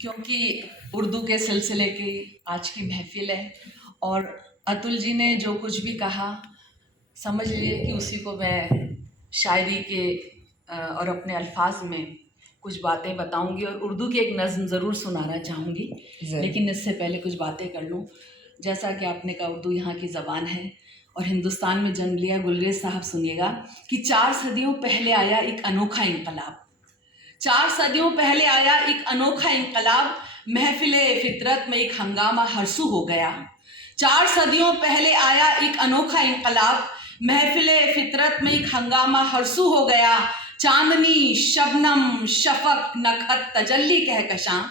کیونکہ اردو کے سلسلے کی آج کی محفل ہے اور اتل جی نے جو کچھ بھی کہا سمجھ لیجیے کہ اسی کو میں شاعری کے اور اپنے الفاظ میں کچھ باتیں بتاؤں گی اور اردو کی ایک نظم ضرور سنانا چاہوں گی، لیکن اس سے پہلے کچھ باتیں کر لوں۔ جیسا کہ آپ نے کہا اردو یہاں کی زبان ہے اور ہندوستان میں جنم لیا۔ گلریز صاحب سنیے گا کہ 4 صدیوں پہلے آیا ایک انوکھا انقلاب، 4 صدیوں پہلے آیا ایک انوکھا انقلاب، محفل فطرت میں ایک ہنگامہ ہرسو ہو گیا۔ 4 صدیوں پہلے آیا ایک انوکھا انقلاب، محفل فطرت میں ایک ہنگامہ ہرسو ہو گیا۔ چاندنی شبنم شفق نکھت تجلی کہکشاں،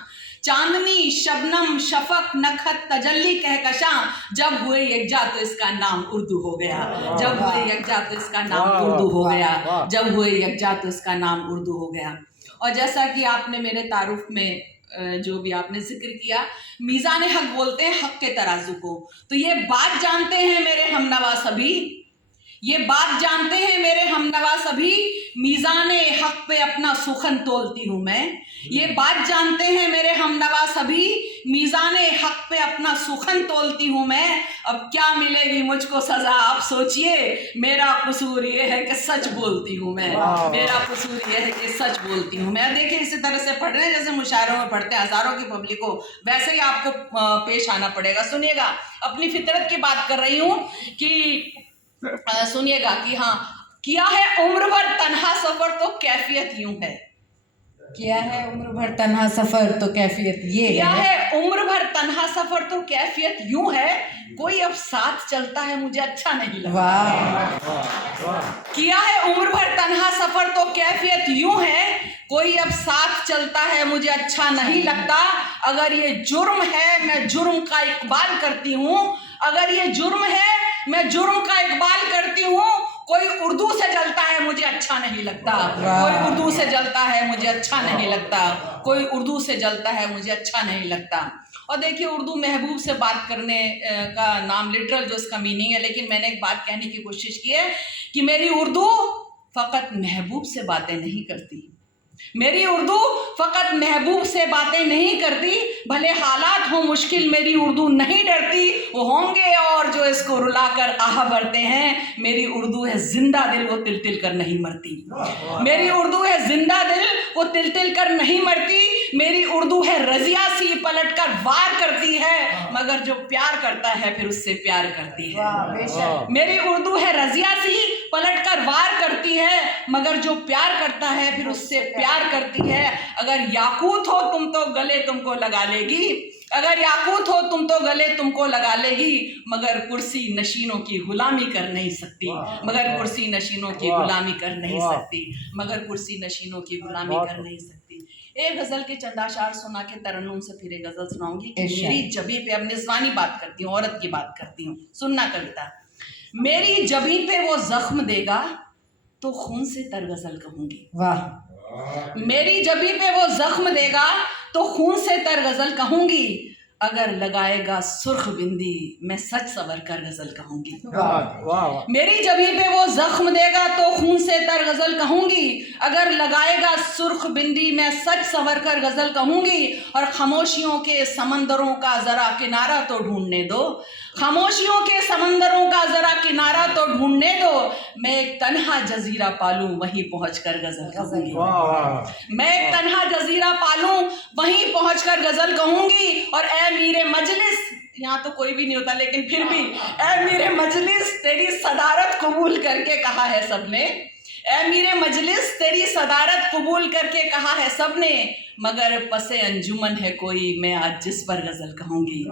چاندنی شبنم شفق نکھت تجلی کہکشاں، جب ہوئے یکجا تو اس کا نام اردو ہو گیا، جب ہوئے یکجا تو اس کا نام اردو ہو گیا، جب ہوئے یکجا تو اس کا نام اردو ہو گیا۔ اور جیسا کہ آپ نے میرے تعارف میں جو بھی آپ نے ذکر کیا، میزان حق بولتے ہیں حق کے ترازو کو، تو یہ بات جانتے ہیں میرے ہمنوا سبھی، یہ بات جانتے ہیں میرے ہمنوا سبھی، میزان حق پہ اپنا سخن تولتی ہوں میں، یہ بات جانتے ہیں میرے ہمنوا سبھی، میزان حق پہ اپنا سخن تولتی ہوں میں۔ اب کیا ملے گی مجھ کو سزا آپ سوچئے، میرا قصور یہ ہے کہ سچ بولتی ہوں میں، میرا قصور یہ ہے کہ سچ بولتی ہوں میں۔ دیکھیں اسی طرح سے پڑھ رہے ہیں جیسے مشاعروں میں پڑھتے ہیں ہزاروں کی پبلک کو، ویسے ہی آپ کو پیش آنا پڑے گا۔ سنیے گا، اپنی فطرت کی بات کر رہی ہوں کہ سنیے گا کہ ہاں، کیا ہے عمر بھر تنہا سفر تو کیفیت یوں ہے، کیا ہے عمر بھر تنہا سفر تو کیفیت یہ کیا ہے عمر بھر تنہا سفر تو کیفیت یوں ہے، کوئی اب ساتھ چلتا ہے مجھے اچھا نہیں لگتا۔ کیا ہے عمر بھر تنہا سفر تو کیفیت یوں ہے، کوئی اب ساتھ چلتا ہے مجھے اچھا نہیں لگتا۔ اگر یہ جرم ہے میں جرم کا اقبال کرتی ہوں، اگر یہ جرم ہے میں جرم کا اقبال کرتی ہوں، کوئی اردو سے جلتا ہے مجھے اچھا نہیں لگتا، کوئی اردو سے جلتا ہے مجھے اچھا نہیں لگتا، کوئی اردو سے جلتا ہے مجھے اچھا نہیں لگتا۔ اور دیکھیے اردو محبوب سے بات کرنے کا نام لٹرل جو اس کا میننگ ہے، لیکن میں نے ایک بات کہنے کی کوشش کی ہے کہ میری اردو فقط محبوب سے باتیں نہیں کرتی، میری اردو فقط محبوب سے باتیں نہیں کرتی، بھلے حالات ہوں مشکل میری اردو نہیں ڈرتی، وہ ہوں گے اور جو اس کو رلا کر آہ بھرتے ہیں، میری اردو ہے زندہ دل وہ تل تل کر نہیں مرتی، میری اردو ہے زندہ دل وہ تل تل کر نہیں مرتی، میری اردو ہے رضیہ سی پلٹ کر وار کرتی ہے، مگر جو پیار کرتا ہے پھر اس سے پیار کرتی ہے، میری اردو ہے رضیہ سی پلٹ کر وار کرتی ہے، مگر جو پیار کرتا ہے پھر اس سے پیار کرتی ہے۔ اگر یاقوت ہو تم تو گلے تم کو لگا لے گی، اگر یاقوت ہو تم تو گلے تم کو لگا لے گی، مگر کرسی نشینوں کی غلامی کر نہیں سکتی، مگر کرسی نشینوں کی غلامی کر نہیں سکتی، مگر کرسی نشینوں کی غلامی کر نہیں سکتی۔ ایک غزل کے چند اشعار سنا کے ترنم سے پھر ایک غزل سناؤں گی کہ میری جبیں پہ، اب نسوانی بات کرتی ہوں، عورت کی بات کرتی ہوں، سننا کویتا۔ میری جبیں پہ وہ زخم دے گا تو خون سے تر غزل کہوں گی، واہ، میری جبیں پہ وہ زخم دے گا تو خون سے تر غزل کہوں گی، اگر لگائے گا سرخ بندی میں سچ سور کر غزل کہوں گی، میری جبیں پہ وہ زخم دے گا تو خون سے تر غزل کہوں گی، اگر لگائے گا سرخ بندی میں سچ سور کر غزل کہوں گی۔ اور خاموشیوں کے سمندروں کا ذرا کنارہ تو ڈھونڈنے دو، خاموشیوں کے سمندروں کا ذرا کنارہ تو ڈھونڈنے دو، میں ایک تنہا جزیرہ پالوں وہیں پہنچ کر غزل کہوں گی، میں ایک تنہا جزیرہ پالوں وہیں پہنچ کر غزل کہوں گی۔ اور اے میرے مجلس، یہاں تو کوئی بھی نہیں ہوتا لیکن پھر بھی، اے میرے مجلس تیری صدارت قبول کر کے کہا ہے سب نے، اے میرے مجلس تیری صدارت قبول کر کے کہا ہے سب نے، مگر پس انجمن ہے کوئی میں آج جس پر غزل کہوں گی،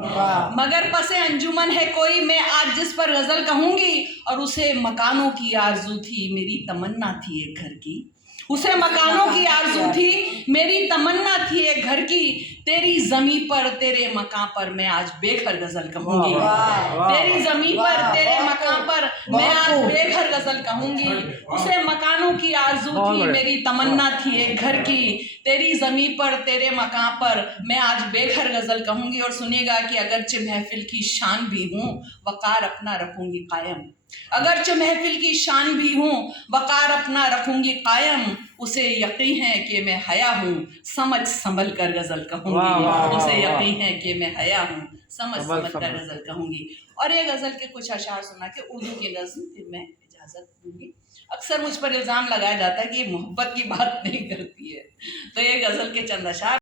مگر پس انجمن ہے کوئی میں آج جس پر غزل کہوں گی۔ اور اسے مکانوں کی آرزو تھی میری تمنا تھی ایک گھر کی، اسے مکانوں کی آرزو تھی میری تمنا تھی ایک گھر کی، تیری زمیں پر تیرے مکان پر میں آج بے گھر غزل کہوں گی، تیری زمیں پر تیرے مکان پر میں آج بے گھر غزل کہوں گی، اسے مکانوں کی آرزو تھی میری تمنا تھی ایک گھر کی، تیری زمیں پر تیرے مکان پر میں آج بے گھر غزل کہوں گی۔ اور سنیے گا کہ اگرچہ محفل کی شان بھی ہوں، وقار اپنا رکھوں گی قائم، اگرچہ محفل کی شان بھی ہوں وقار اپنا رکھوں گی قائم اسے یقین ہے کہ میں حیا ہوں سمجھ سنبھل کر غزل کہوں گی اسے یقین ہے کہ میں حیا ہوں سمجھ سنبھل کر غزل کہوں گی. اور یہ غزل کے کچھ اشعار سنا کے اردو کی نظم پھر میں اجازت دوں گی. اکثر مجھ پر الزام لگایا جاتا ہے کہ یہ محبت کی بات نہیں کرتی ہے, تو یہ غزل کے چند اشعار